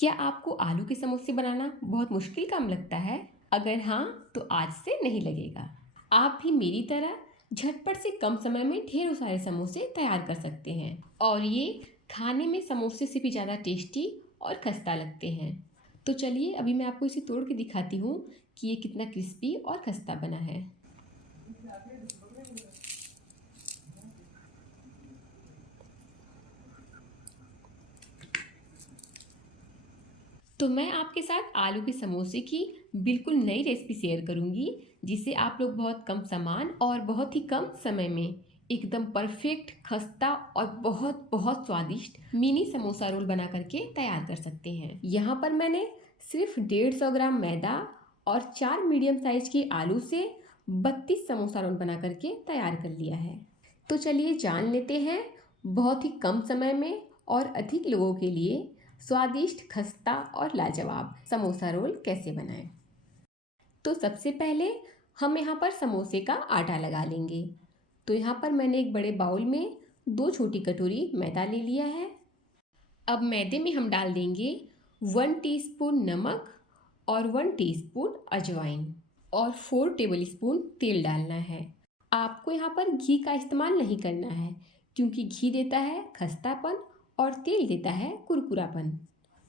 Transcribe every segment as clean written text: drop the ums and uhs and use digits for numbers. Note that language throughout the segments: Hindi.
क्या आपको आलू के समोसे बनाना बहुत मुश्किल काम लगता है? अगर हाँ, तो आज से नहीं लगेगा। आप भी मेरी तरह झटपट से कम समय में ढेरों सारे समोसे तैयार कर सकते हैं और ये खाने में समोसे से भी ज़्यादा टेस्टी और खस्ता लगते हैं। तो चलिए अभी मैं आपको इसे तोड़ के दिखाती हूँ कि ये कितना क्रिस्पी और खस्ता बना है। तो मैं आपके साथ आलू के समोसे की बिल्कुल नई रेसिपी शेयर करूंगी जिसे आप लोग बहुत कम सामान और बहुत ही कम समय में एकदम परफेक्ट खस्ता और बहुत बहुत स्वादिष्ट मिनी समोसा रोल बना करके तैयार कर सकते हैं। यहाँ पर मैंने सिर्फ 150 ग्राम मैदा और 4 मीडियम साइज के आलू से 32 समोसा रोल बना करके तैयार कर लिया है। तो चलिए जान लेते हैं बहुत ही कम समय में और अधिक लोगों के लिए स्वादिष्ट खस्ता और लाजवाब समोसा रोल कैसे बनाएं। तो सबसे पहले हम यहाँ पर समोसे का आटा लगा लेंगे। तो यहाँ पर मैंने एक बड़े बाउल में 2 छोटी कटोरी मैदा ले लिया है। अब मैदे में हम डाल देंगे 1 टीस्पून नमक और 1 टीस्पून अजवाइन और 4 टेबल स्पून तेल डालना है। आपको यहाँ पर घी का इस्तेमाल नहीं करना है क्योंकि घी देता है खस्तापन और तेल देता है कुरकुरापन।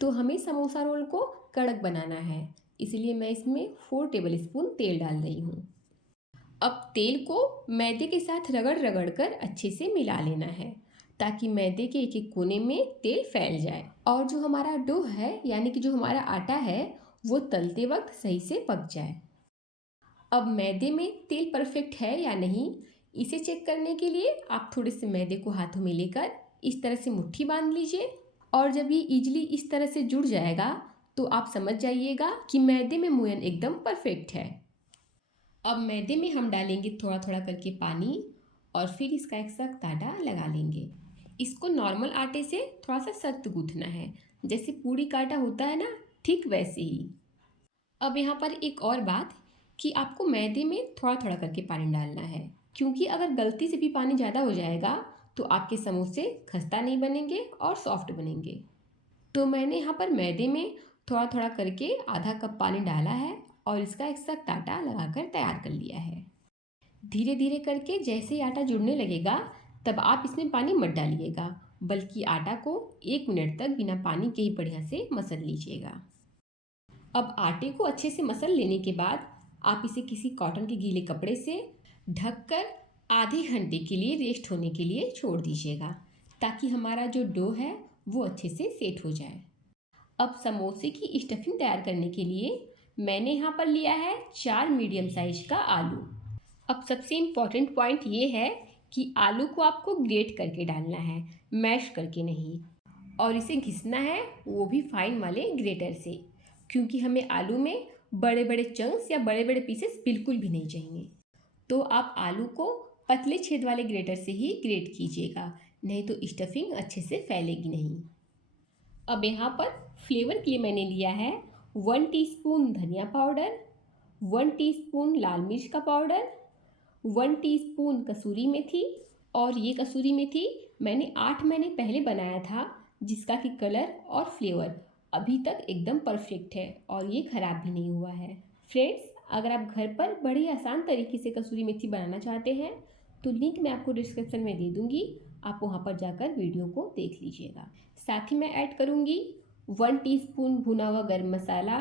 तो हमें समोसा रोल को कड़क बनाना है, इसलिए मैं इसमें 4 टेबल स्पून तेल डाल रही हूँ। अब तेल को मैदे के साथ रगड़ रगड़ कर अच्छे से मिला लेना है ताकि मैदे के एक एक कोने में तेल फैल जाए और जो हमारा डो है यानी कि जो हमारा आटा है वो तलते वक्त सही से पक जाए। अब मैदे में तेल परफेक्ट है या नहीं इसे चेक करने के लिए आप थोड़े से मैदे को हाथों में लेकर इस तरह से मुट्ठी बांध लीजिए और जब ये इजली इस तरह से जुड़ जाएगा तो आप समझ जाइएगा कि मैदे में मोयन एकदम परफेक्ट है। अब मैदे में हम डालेंगे थोड़ा थोड़ा करके पानी और फिर इसका एक सख्त आटा लगा लेंगे। इसको नॉर्मल आटे से थोड़ा सा सख्त गूंथना है, जैसे पूड़ी का आटा होता है ना, ठीक वैसे ही। अब यहाँ पर एक और बात कि आपको मैदे में थोड़ा थोड़ा करके पानी डालना है क्योंकि अगर गलती से भी पानी ज़्यादा हो जाएगा तो आपके समोसे खस्ता नहीं बनेंगे और सॉफ्ट बनेंगे। तो मैंने यहाँ पर मैदे में थोड़ा थोड़ा करके आधा कप पानी डाला है और इसका एक सख्त आटा लगाकर तैयार कर लिया है। धीरे धीरे करके जैसे ही आटा जुड़ने लगेगा तब आप इसमें पानी मत डालिएगा, बल्कि आटा को 1 मिनट तक बिना पानी के ही बढ़िया से मसल लीजिएगा। अब आटे को अच्छे से मसल लेने के बाद आप इसे किसी कॉटन के गीले कपड़े से ढककर आधे घंटे के लिए रेस्ट होने के लिए छोड़ दीजिएगा ताकि हमारा जो डो है वो अच्छे से सेट हो जाए। अब समोसे की स्टफिंग तैयार करने के लिए मैंने यहाँ पर लिया है 4 मीडियम साइज का आलू। अब सबसे इम्पॉर्टेंट पॉइंट ये है कि आलू को आपको ग्रेट करके डालना है, मैश करके नहीं, और इसे घिसना है वो भी फाइन वाले ग्रेटर से क्योंकि हमें आलू में बड़े बड़े चंक्स या बड़े बड़े पीसेस बिल्कुल भी नहीं चाहिए। तो आप आलू को पतले छेद वाले ग्रेटर से ही ग्रेट कीजिएगा, नहीं तो स्टफिंग अच्छे से फैलेगी नहीं। अब यहाँ पर फ्लेवर के लिए मैंने लिया है 1 टीस्पून धनिया पाउडर, 1 टीस्पून लाल मिर्च का पाउडर, 1 टीस्पून कसूरी मेथी। और ये कसूरी मेथी मैंने 8 महीने पहले बनाया था जिसका कि कलर और फ्लेवर अभी तक एकदम परफेक्ट है और ये ख़राब भी नहीं हुआ है। फ्रेंड्स, अगर आप घर पर बड़े ही आसान तरीके से कसूरी मेथी बनाना चाहते हैं तो लिंक मैं आपको डिस्क्रिप्शन में दे दूँगी, आप वहाँ पर जाकर वीडियो को देख लीजिएगा। साथ ही मैं ऐड करूँगी 1 टीस्पून भुना हुआ गरम मसाला,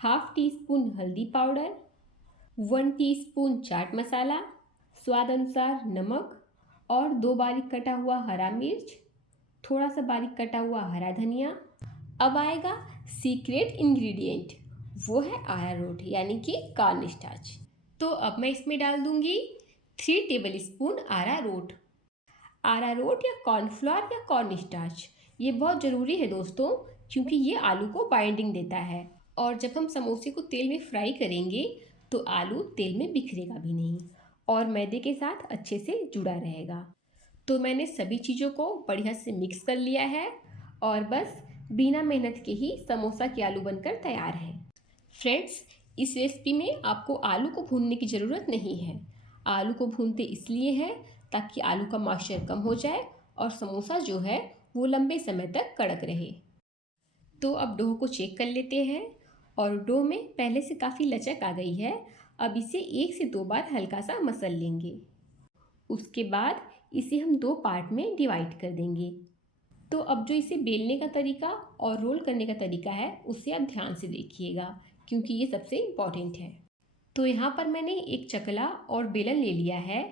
हाफ टी स्पून हल्दी पाउडर, 1 टीस्पून चाट मसाला, स्वाद अनुसार नमक और 2 बारीक कटा हुआ हरा मिर्च, थोड़ा सा बारीक कटा हुआ हरा धनिया। अब आएगा सीक्रेट इंग्रेडिएंट, वो है अरारोट यानी कि कॉर्न स्टार्च। तो अब मैं इसमें डाल दूंगी 3 टेबल स्पून अरारोट। अरारोट या कॉर्नफ्लोर या कॉर्न स्टार्च ये बहुत ज़रूरी है दोस्तों, क्योंकि ये आलू को बाइंडिंग देता है और जब हम समोसे को तेल में फ्राई करेंगे तो आलू तेल में बिखरेगा भी नहीं और मैदे के साथ अच्छे से जुड़ा रहेगा। तो मैंने सभी चीज़ों को बढ़िया से मिक्स कर लिया है और बस बिना मेहनत के ही समोसा के आलू बनकर तैयार है। फ्रेंड्स, इस रेसिपी में आपको आलू को भूनने की ज़रूरत नहीं है। आलू को भूनते इसलिए है ताकि आलू का मॉइस्चर कम हो जाए और समोसा जो है वो लंबे समय तक कड़क रहे। तो अब डो को चेक कर लेते हैं और डो में पहले से काफ़ी लचक आ गई है। अब इसे 1 से 2 बार हल्का सा मसल लेंगे। उसके बाद इसे हम 2 पार्ट में डिवाइड कर देंगे। तो अब जो इसे बेलने का तरीका और रोल करने का तरीका है उसे आप ध्यान से देखिएगा, क्योंकि ये सबसे इम्पॉर्टेंट है। तो यहाँ पर मैंने एक चकला और बेलन ले लिया है।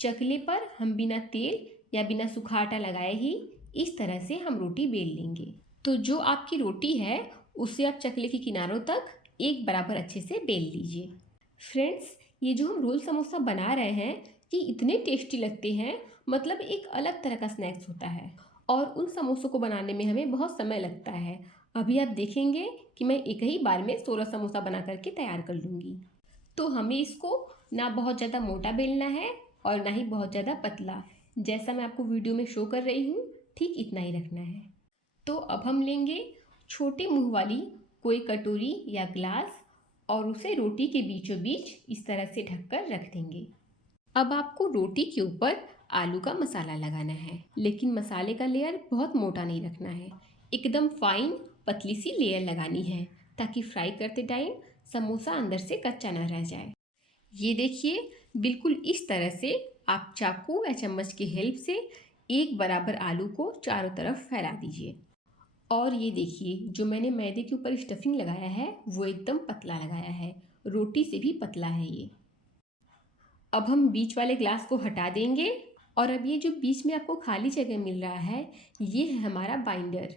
चकले पर हम बिना तेल या बिना सूखा आटा लगाए ही इस तरह से हम रोटी बेल लेंगे। तो जो आपकी रोटी है उसे आप चकले के किनारों तक एक बराबर अच्छे से बेल लीजिए। फ्रेंड्स, ये जो हम रोल समोसा बना रहे हैं ये इतने टेस्टी लगते हैं, मतलब एक अलग तरह का स्नैक्स होता है और उन समोसों को बनाने में हमें बहुत समय लगता है। अभी आप देखेंगे कि मैं एक ही बार में 16 समोसा बना करके तैयार कर लूँगी। तो हमें इसको ना बहुत ज़्यादा मोटा बेलना है और ना ही बहुत ज़्यादा पतला। जैसा मैं आपको वीडियो में शो कर रही हूँ ठीक इतना ही रखना है। तो अब हम लेंगे छोटे मुंह वाली कोई कटोरी या ग्लास और उसे रोटी के बीचों बीच इस तरह से ढककर रख देंगे। अब आपको रोटी के ऊपर आलू का मसाला लगाना है, लेकिन मसाले का लेयर बहुत मोटा नहीं रखना है। एकदम फाइन पतली सी लेयर लगानी है ताकि फ्राई करते टाइम समोसा अंदर से कच्चा ना रह जाए। ये देखिए, बिल्कुल इस तरह से आप चाकू या चम्मच की हेल्प से एक बराबर आलू को चारों तरफ फैला दीजिए। और ये देखिए, जो मैंने मैदे के ऊपर स्टफिंग लगाया है वो एकदम पतला लगाया है, रोटी से भी पतला है ये। अब हम बीच वाले ग्लास को हटा देंगे और अब ये जो बीच में आपको खाली जगह मिल रहा है ये है हमारा बाइंडर।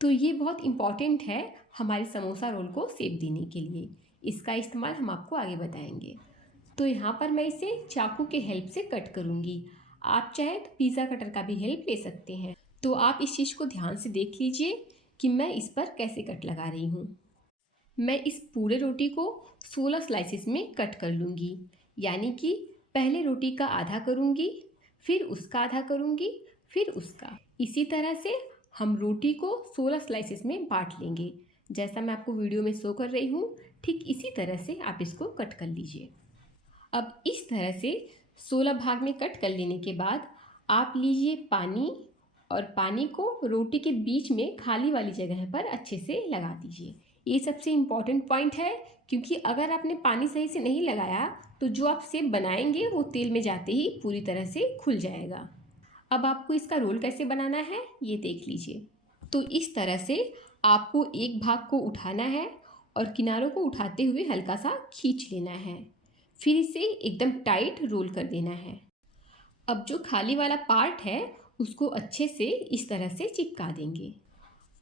तो ये बहुत इम्पॉर्टेंट है हमारे समोसा रोल को शेप देने के लिए। इसका इस्तेमाल हम आपको आगे बताएंगे। तो यहाँ पर मैं इसे चाकू के हेल्प से कट करूँगी। आप चाहे तो पिज़्ज़ा कटर का भी हेल्प ले सकते हैं। तो आप इस चीज़ को ध्यान से देख लीजिए कि मैं इस पर कैसे कट लगा रही हूँ। मैं इस पूरे रोटी को 16 स्लाइसेस में कट कर लूँगी, यानी कि पहले रोटी का आधा करूँगी, फिर उसका आधा करूँगी, फिर उसका। इसी तरह से हम रोटी को 16 स्लाइसेस में बांट लेंगे। जैसा मैं आपको वीडियो में शो कर रही हूँ ठीक इसी तरह से आप इसको कट कर लीजिए। अब इस तरह से 16 भाग में कट कर लेने के बाद आप लीजिए पानी और पानी को रोटी के बीच में खाली वाली जगह पर अच्छे से लगा दीजिए। ये सबसे इम्पॉर्टेंट पॉइंट है, क्योंकि अगर आपने पानी सही से नहीं लगाया तो जो आप सेब बनाएंगे वो तेल में जाते ही पूरी तरह से खुल जाएगा। अब आपको इसका रोल कैसे बनाना है ये देख लीजिए। तो इस तरह से आपको एक भाग को उठाना है और किनारों को उठाते हुए हल्का सा खींच लेना है, फिर इसे एकदम टाइट रोल कर देना है। अब जो खाली वाला पार्ट है उसको अच्छे से इस तरह से चिपका देंगे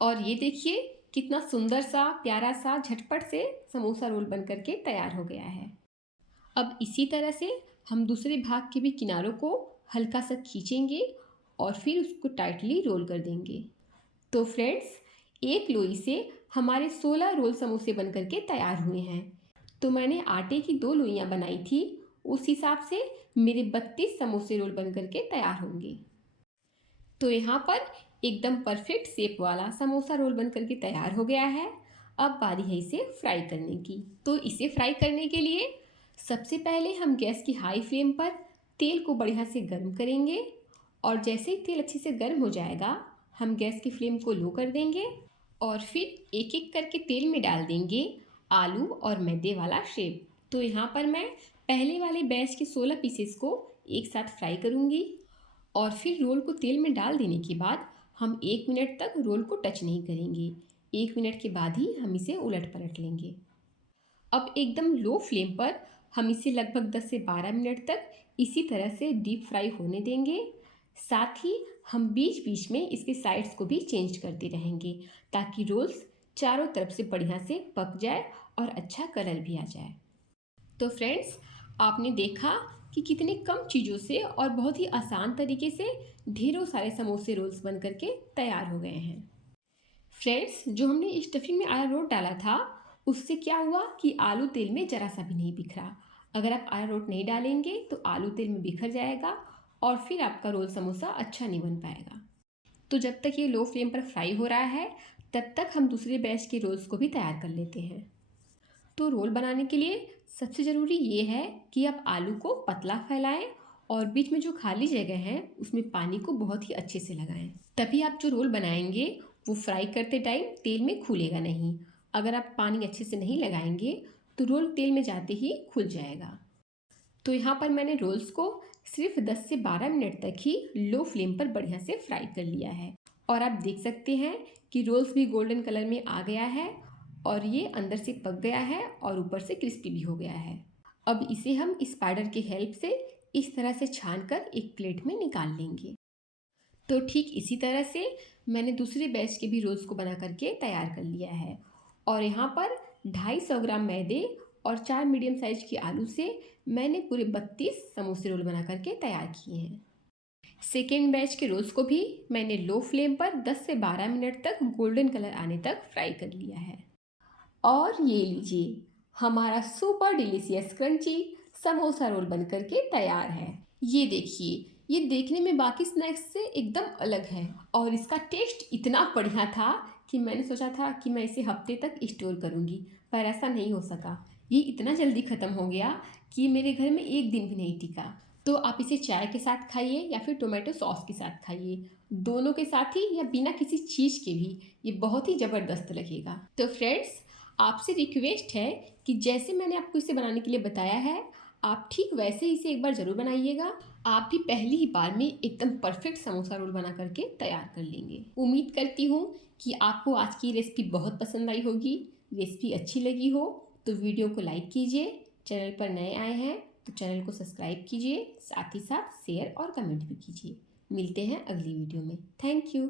और ये देखिए कितना सुंदर सा प्यारा सा झटपट से समोसा रोल बन करके तैयार हो गया है। अब इसी तरह से हम दूसरे भाग के भी किनारों को हल्का सा खींचेंगे और फिर उसको टाइटली रोल कर देंगे। तो फ्रेंड्स, एक लोई से हमारे 16 रोल समोसे बन करके तैयार हुए हैं। तो मैंने आटे की 2 लोइयाँ बनाई थी, उस हिसाब से मेरे 32 समोसे रोल बन करके तैयार होंगे। तो यहाँ पर एकदम परफेक्ट शेप वाला समोसा रोल बन करके तैयार हो गया है। अब बारी है इसे फ्राई करने की। तो इसे फ्राई करने के लिए सबसे पहले हम गैस की हाई फ्लेम पर तेल को बढ़िया से गर्म करेंगे और जैसे ही तेल अच्छे से गर्म हो जाएगा हम गैस की फ्लेम को लो कर देंगे और फिर एक एक करके तेल में डाल देंगे आलू और मैदे वाला शेप। तो यहाँ पर मैं पहले वाले बैच के 16 पीसेस को एक साथ फ्राई करूँगी और फिर रोल को तेल में डाल देने के बाद हम 1 मिनट तक रोल को टच नहीं करेंगे। 1 मिनट के बाद ही हम इसे उलट पलट लेंगे। अब एकदम लो फ्लेम पर हम इसे लगभग 10 से 12 मिनट तक इसी तरह से डीप फ्राई होने देंगे। साथ ही हम बीच बीच में इसके साइड्स को भी चेंज करते रहेंगे ताकि रोल्स चारों तरफ से बढ़िया से पक जाए और अच्छा कलर भी आ जाए। तो फ्रेंड्स, आपने देखा कि कितने कम चीज़ों से और बहुत ही आसान तरीके से ढेरों सारे समोसे रोल्स बन करके तैयार हो गए हैं। फ्रेंड्स, जो हमने स्टफिंग में अरारोट डाला था उससे क्या हुआ कि आलू तेल में ज़रा सा भी नहीं बिखरा। अगर आप अरारोट नहीं डालेंगे तो आलू तेल में बिखर जाएगा और फिर आपका रोल समोसा अच्छा नहीं बन पाएगा। तो जब तक ये लो फ्लेम पर फ्राई हो रहा है तब तक हम दूसरे बैच के रोल्स को भी तैयार कर लेते हैं। तो रोल बनाने के लिए सबसे ज़रूरी ये है कि आप आलू को पतला फैलाएं और बीच में जो खाली जगह है उसमें पानी को बहुत ही अच्छे से लगाएं। तभी आप जो रोल बनाएंगे वो फ्राई करते टाइम तेल में खुलेगा नहीं। अगर आप पानी अच्छे से नहीं लगाएंगे तो रोल तेल में जाते ही खुल जाएगा। तो यहाँ पर मैंने रोल्स को सिर्फ 10 से 12 मिनट तक ही लो फ्लेम पर बढ़िया से फ्राई कर लिया है। और आप देख सकते हैं कि रोल्स भी गोल्डन कलर में आ गया है और ये अंदर से पक गया है और ऊपर से क्रिस्पी भी हो गया है। अब इसे हम स्पाइडर की हेल्प से इस तरह से छानकर एक प्लेट में निकाल लेंगे। तो ठीक इसी तरह से मैंने दूसरे बैच के भी रोल्स को बना करके तैयार कर लिया है। और यहाँ पर 250 ग्राम मैदे और 4 मीडियम साइज की आलू से मैंने पूरे 32 समोसे रोल बना करके तैयार किए हैं। सेकेंड बैच के रोल्स को भी मैंने लो फ्लेम पर 10 से 12 मिनट तक गोल्डन कलर आने तक फ्राई कर लिया है। और ये लीजिए, हमारा super delicious crunchy samosa roll बन करके तैयार है। ये देखिए, ये देखने में बाकी स्नैक्स से एकदम अलग है और इसका टेस्ट इतना बढ़िया था कि मैंने सोचा था कि मैं इसे हफ्ते तक स्टोर करूँगी, पर ऐसा नहीं हो सका। ये इतना जल्दी ख़त्म हो गया कि मेरे घर में एक दिन भी नहीं टिका। तो आप इसे चाय के साथ खाइए या फिर टोमेटो सॉस के साथ खाइए, दोनों के साथ ही या बिना किसी चीज़ के भी ये बहुत ही ज़बरदस्त लगेगा। तो फ्रेंड्स, आपसे रिक्वेस्ट है कि जैसे मैंने आपको इसे बनाने के लिए बताया है, आप ठीक वैसे ही इसे एक बार ज़रूर बनाइएगा। आप भी पहली ही बार में एकदम परफेक्ट समोसा रोल बना करके तैयार कर लेंगे। उम्मीद करती हूँ कि आपको आज की रेसिपी बहुत पसंद आई होगी। रेसिपी अच्छी लगी हो तो वीडियो को लाइक कीजिए, चैनल पर नए आए हैं तो चैनल को सब्सक्राइब कीजिए, साथ ही साथ शेयर और कमेंट भी कीजिए। मिलते हैं अगली वीडियो में। Thank you.